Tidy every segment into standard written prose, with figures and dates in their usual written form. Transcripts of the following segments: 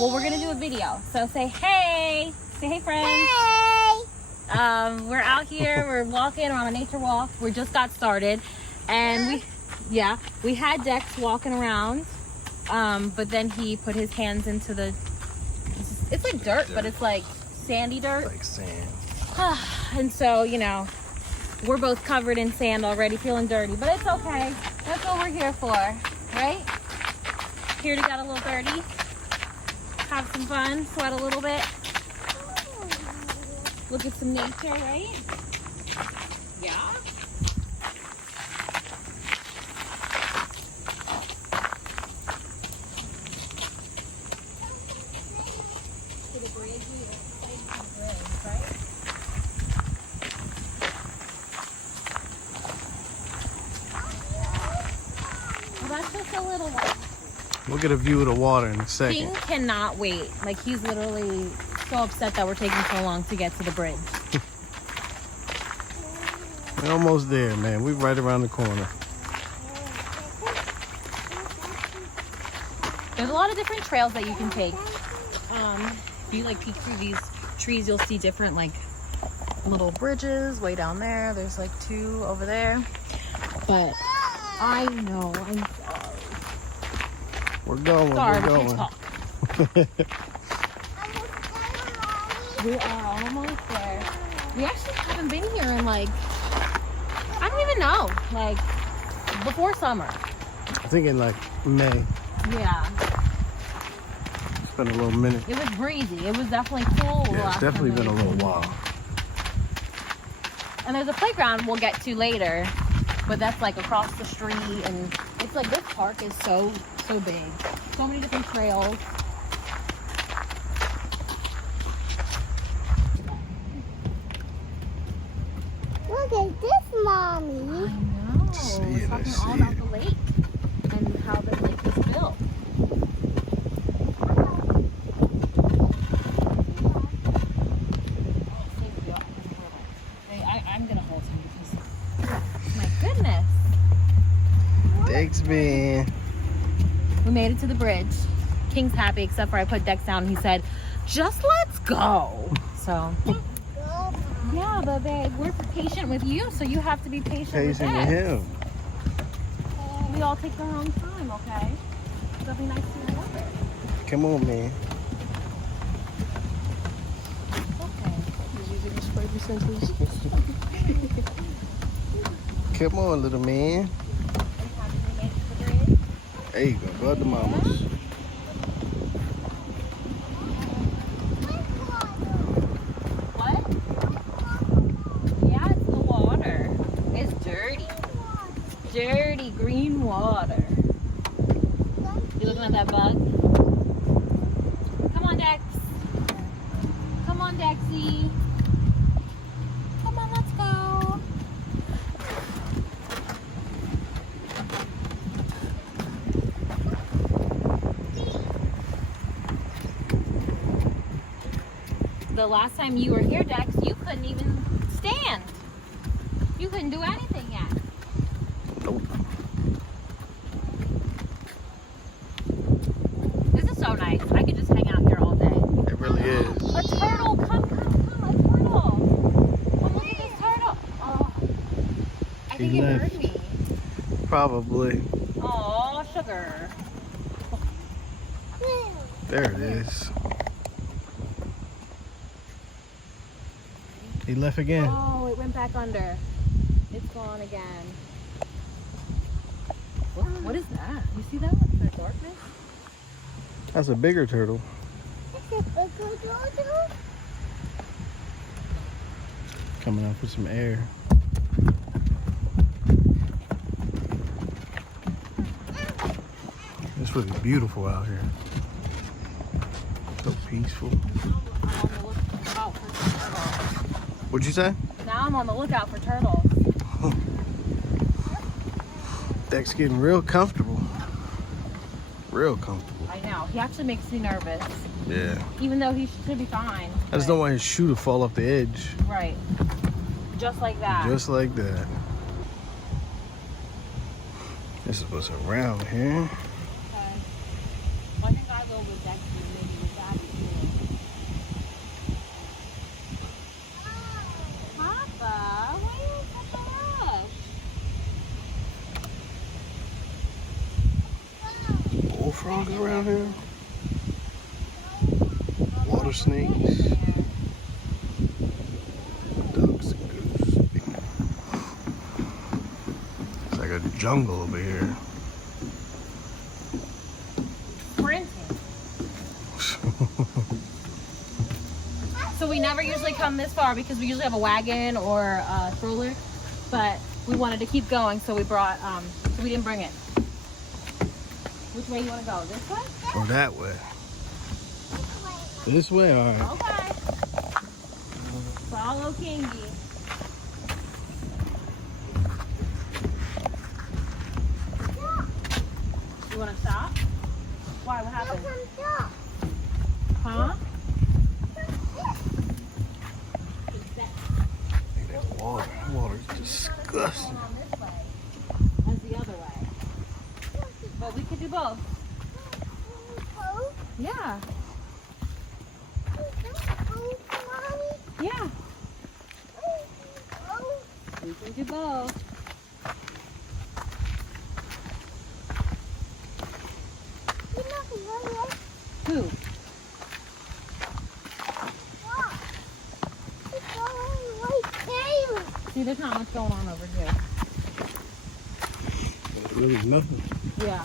Well, we're gonna do a video. So say hey. Say hey, friends. Hey. We're out here. We're walking. We're on a nature walk. We just got started, and we had Dex walking around, but then he put his hands into the. It's like dirt, but it's like sandy dirt. Like sand. And so, you know, we're both covered in sand already, feeling dirty, but it's okay. That's what we're here for, right? Here to get a little dirty, have some fun, sweat a little bit, look at some nature, right? Yeah. That's just a little one. We'll get a view of the water in a second. King cannot wait. Like, he's literally so upset that we're taking so long to get to the bridge. We're almost there, man. We're right around the corner. There's a lot of different trails that you can take. If you like peek through these trees, you'll see different like little bridges way down there. There's like 2 over there. But I know, I'm sorry. We're going, Sorry, we're we can't going. talk. We are almost there. We actually haven't been here in like, I don't even know, like before summer. I think in like May. Yeah. It's been a little minute. It was breezy. It was definitely cool. Yeah, it's definitely been a little while. And there's a playground we'll get to later, but that's like across the street, and it's like this park is so big. So many different trails. Look at this, Mommy. I know. See We're it, I talking all see about it. the lake and how the lake was built. I'm gonna hold him because, my goodness. Thanks, man. We made it to the bridge. King's happy, except for I put Dex down and he said, just let's go. So, yeah, but babe, we're patient with you, so you have to be patient with Patient with Dex. him. We all take our own time, okay? So be nice to the water. Come on, man. Okay. Come on, little man. Happy we made it to the bridge. There you go. Go to the mamas. What? Yeah, it's the water. It's dirty. Dirty green water. You looking at that bug? Come on, Dex. Come on, Dexy. Come on, let's go. The last time you were here, Dex, you couldn't even stand. You couldn't do anything yet. Nope. This is so nice. I could just hang out here all day. It really is. A turtle! Come, a turtle! Come look at this turtle! Oh, I think it left. heard me. Probably. Oh, sugar. There it is. He left again. Oh, it went back under. It's gone again. What is that? You see that? The darkness? That's a bigger turtle. Coming up with some air. It's really beautiful out here. So peaceful. I'm on the lookout for turtles. What'd you say? Now I'm on the lookout for turtles. Deck's getting real comfortable. Real comfortable. I know. He actually makes me nervous. Yeah. Even though he should be fine. I just don't want his shoe to fall off the edge. Right. Just like that. Just like that. This is what's around here. Okay. Well, I think I go with Dexter maybe this frog around here? Water snakes. Ducks and goose. It's like a jungle over here. Sprinting. So we never usually come this far because we usually have a wagon or a stroller, but we wanted to keep going, so we brought, so we didn't bring it. Which way you want to go? This way? Or that way. This way, all right. Okay. Follow Kingy. You want to stop? Why? What happened? Huh? That water. That water is disgusting. On this way as the other way. But we could do both. Yeah. Yeah. We can do both. Who? See, there's not much going on over here. There's really nothing. Yeah.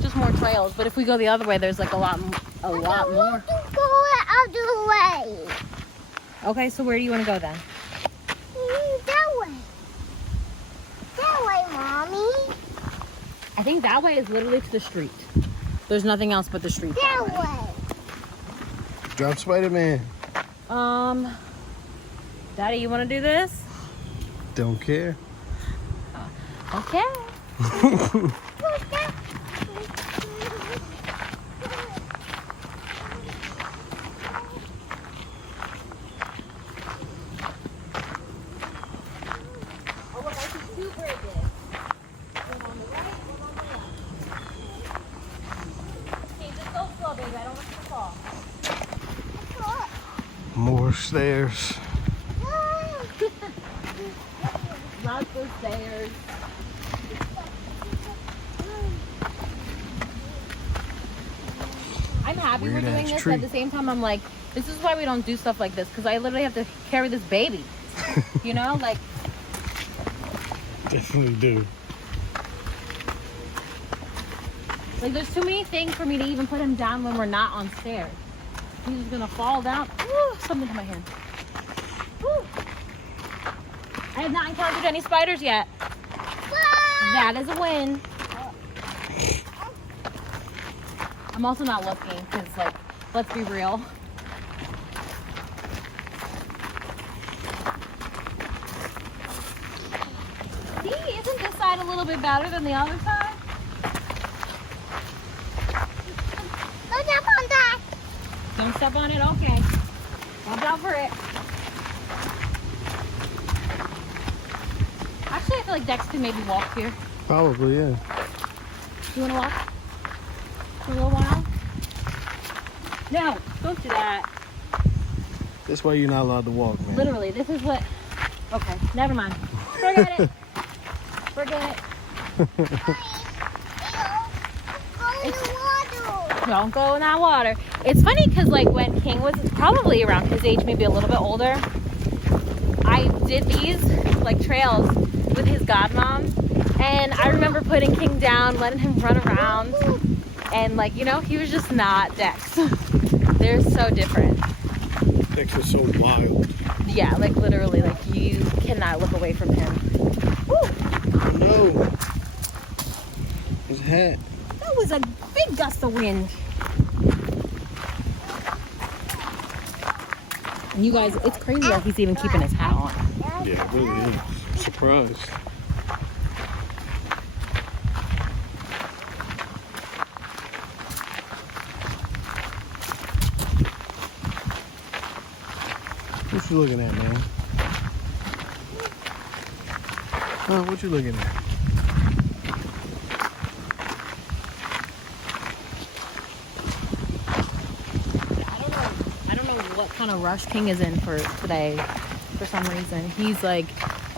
Just more trails, but if we go the other way, there's like a lot more. Go other way. Okay, so where do you want to go then? That way. That way, Mommy. I think that way is literally to the street. There's nothing else but the street. That way. Drop Spider-Man. Daddy, you want to do this? Don't care. Okay. More stairs. Lots of stairs. I'm happy we're Weird doing ass this, tree. but at the same time, I'm like, this is why we don't do stuff like this, because I literally have to carry this baby. You know, like, Definitely do. there's too many things for me to even put him down when we're not on stairs. He's just gonna fall down. Ooh, something to my hand. Ooh. I have not encountered any spiders yet. That is a win. I'm also not looking because, like, let's be real. See, isn't this side a little bit better than the other side? Don't step on that. Don't step on it? Okay. Watch out for it. Actually, I feel like Dex can maybe walk here. Probably, yeah. You want to walk for a little while? No, don't do that. That's why you're not allowed to walk, man. Literally, this is what... Okay, never mind. Forget it. Forget it. Go in the water. Don't go in that water. It's funny because, like, when King was probably around his age, maybe a little bit older, I did these, like, trails with his godmom. And I remember putting King down, letting him run around. And, like, you know, he was just not Dex. They're so different. Dex is so wild. Yeah, like, literally, like, you cannot look away from him. Woo! Oh no. His hat. That was a big gust of wind. And you guys, it's crazy that he's even keeping his hat on. Yeah, it really is. I'm surprised. What you looking at, man? Huh, what you looking at? I don't know what kind of rush King is in for today. For some reason, he's like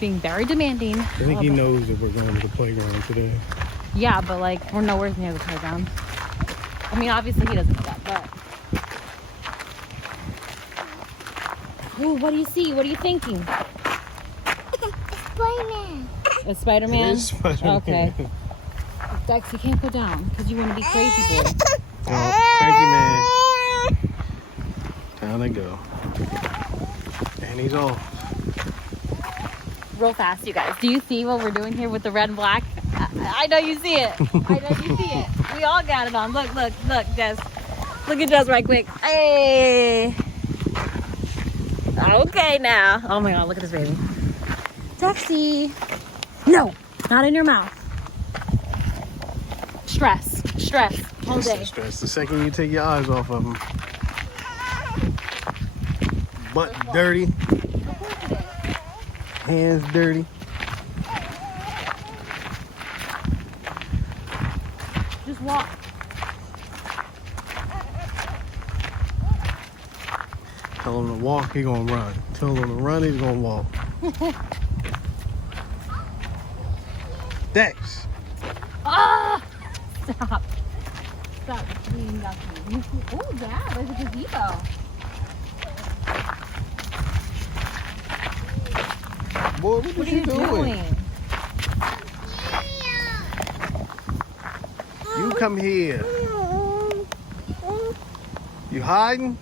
being very demanding. I think he knows that we're going to the playground today. Yeah, but like we're nowhere near the playground. I mean, obviously he doesn't know that, but. Ooh, what do you see? What are you thinking? Spider-Man. A Spider-Man? It is Spider-Man. Okay. Dex, you can't go down because you want to be crazy boy. Oh, cranky man. Down they go. And he's off. Real fast, you guys. Do you see what we're doing here with the red and black? I know you see it. I know you see it. We all got it on. Look, Jess. Look at Jess right quick. Hey. Okay now. Oh my God, look at this baby. Dexy. No, not in your mouth. Stress all day. Stress. The second you take your eyes off of him. Butt dirty. Hands dirty. Just walk. Tell him to walk, he gonna run. Tell him to run, he's gonna walk. Dex. Ah! Stop being yucky. Oh yeah, there's a gazebo. Boy, what you doing? You come here. You hiding?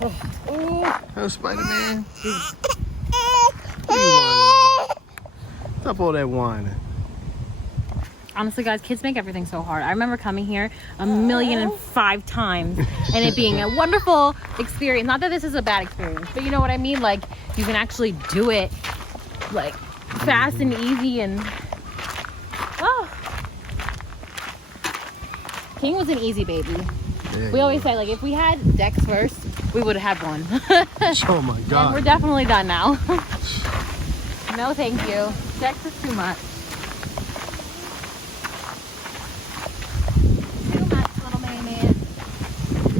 Oh, Spider-Man. What are you whining about? Stop all that whining. Honestly, guys, kids make everything so hard. I remember coming here 1,000,005 times and it being a wonderful experience. Not that this is a bad experience, but you know what I mean? Like, you can actually do it, like, fast and easy and... Oh. King was an easy baby. Yeah, We always say, like, if we had Dex first, we would have had one. oh my And God. we're definitely done now. No, thank you. Dex is too much. Too much, little man.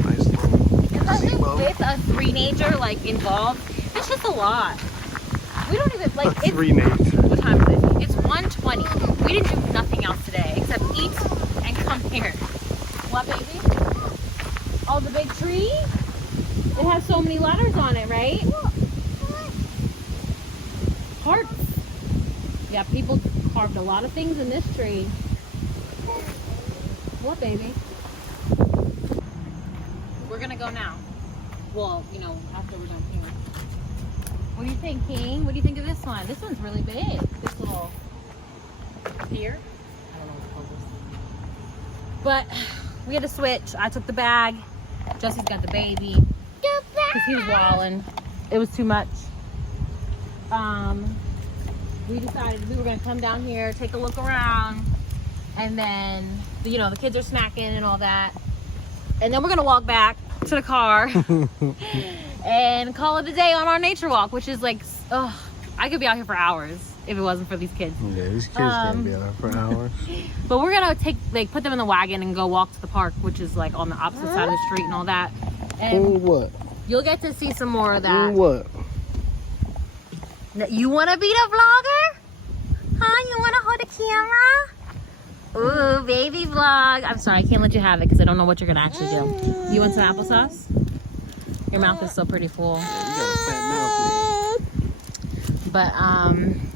Nice little Especially gazebo. with a three-nager, like, involved, it's just a lot. We don't even, like, it's... Three names. What time is it? It's 1:20. We didn't do nothing else today except eat and come here. What, baby? Oh, the big tree? It has so many letters on it, right? Hearts. Yeah, people carved a lot of things in this tree. What, baby? We're gonna go now. Well, you know, after we're done here. What do you think, King? What do you think of this one? This one's really big. This little pier. I don't know what to call this. But we had to switch. I took the bag. Jesse's got the baby. Because he was walling. It was too much. We decided we were going to come down here, take a look around, and then, you know, the kids are snacking and all that. And then we're going to walk back to the car and call it a day on our nature walk, which is like, I could be out here for hours if it wasn't for these kids. Yeah, these kids can't be out for hours. But we're going to put them in the wagon and go walk to the park, which is like on the opposite side of the street and all that. And what? you'll get to see some more of that. What? You want to be the vlogger? Huh? You want to hold the camera? Ooh, baby vlog. I'm sorry, I can't let you have it because I don't know what you're going to actually do. You want some applesauce? Your mouth is so pretty full. You got a fat mouth, But,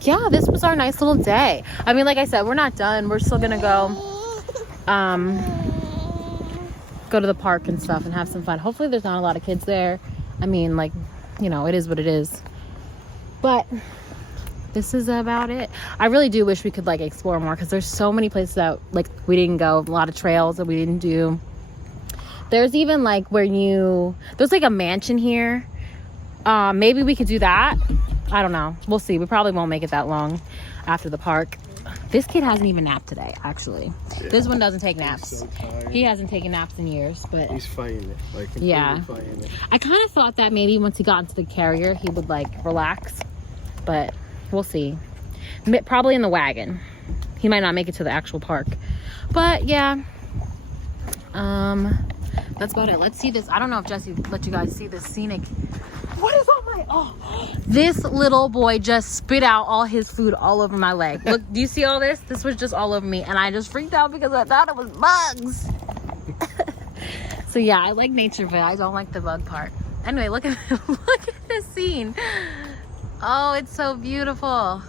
yeah, this was our nice little day. I mean, like I said, we're not done. We're still going to go to the park and stuff and have some fun. Hopefully there's not a lot of kids there. I mean, like, you know, it is what it is. But this is about it. I really do wish we could like explore more because there's so many places that like we didn't go, a lot of trails that we didn't do. There's even like there's like a mansion here. Maybe we could do that. I don't know. We'll see. We probably won't make it that long after the park. This kid hasn't even napped today, actually. Yeah. This one doesn't take naps. He's so tired. He hasn't taken naps in years, but He's fighting it. Like, completely Yeah. fighting it. I kind of thought that maybe once he got into the carrier, he would like relax, but we'll see. Probably in the wagon. He might not make it to the actual park, but yeah. That's about it. Let's see this. I don't know if Jesse let you guys see this scenic. What is on my This little boy just spit out all his food all over my leg. Look, do you see all this? This was just all over me, and I just freaked out because I thought it was bugs. So yeah, I like nature, but I don't like the bug part. Anyway, look at look at this scene. Oh, it's so beautiful.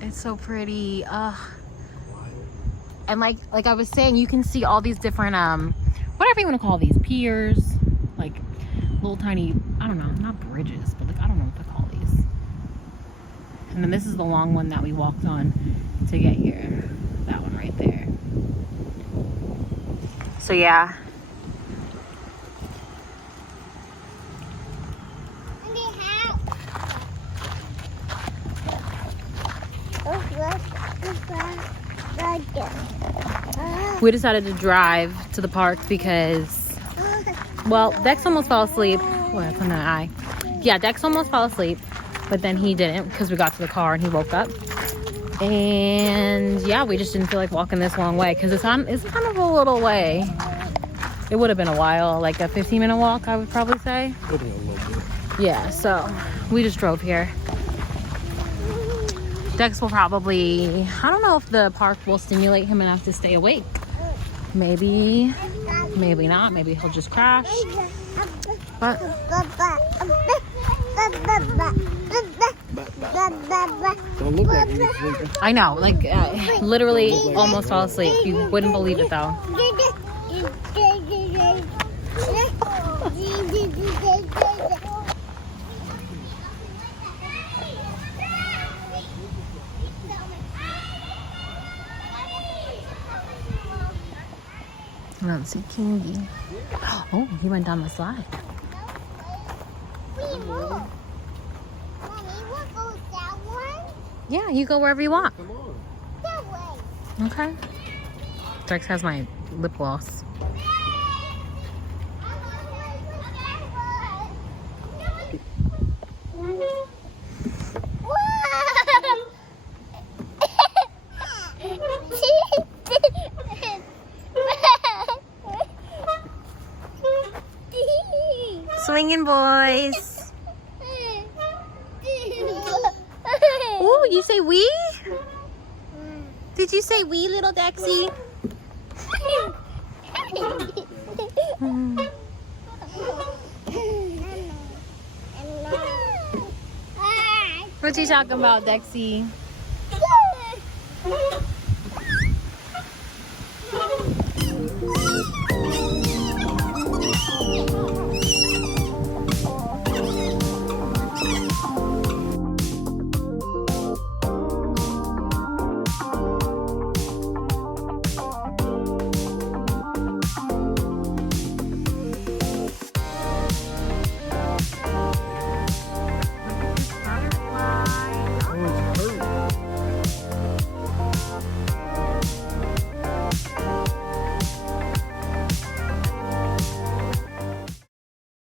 It's so pretty. And like I was saying, you can see all these different whatever you want to call these, piers, like little tiny, I don't know, not bridges, but like I don't know what to call these. And then this is the long one that we walked on to get here. That one right there. So yeah. We decided to drive to the park because, well, Dex almost fell asleep. Oh, that's on the eye. Yeah, Dex almost fell asleep, but then he didn't because we got to the car and he woke up. And yeah, we just didn't feel like walking this long way because it's kind of a little way. It would have been a while, like a 15-minute walk, I would probably say. Yeah, so we just drove here. Dex will probably, I don't know if the park will stimulate him enough to stay awake. Maybe, maybe not. Maybe he'll just crash. But Don't look like he's sleeping. I know, like literally almost fell asleep. You wouldn't believe it though. I don't see Kingy. Oh, he went down the slide. Mommy, we'll go that one. Yeah, you go wherever you want. Come on. That way. Okay. Dex has my lip gloss. Swinging boys. Oh, you say we? Did you say we, little Dexy? What you talking about, Dexy?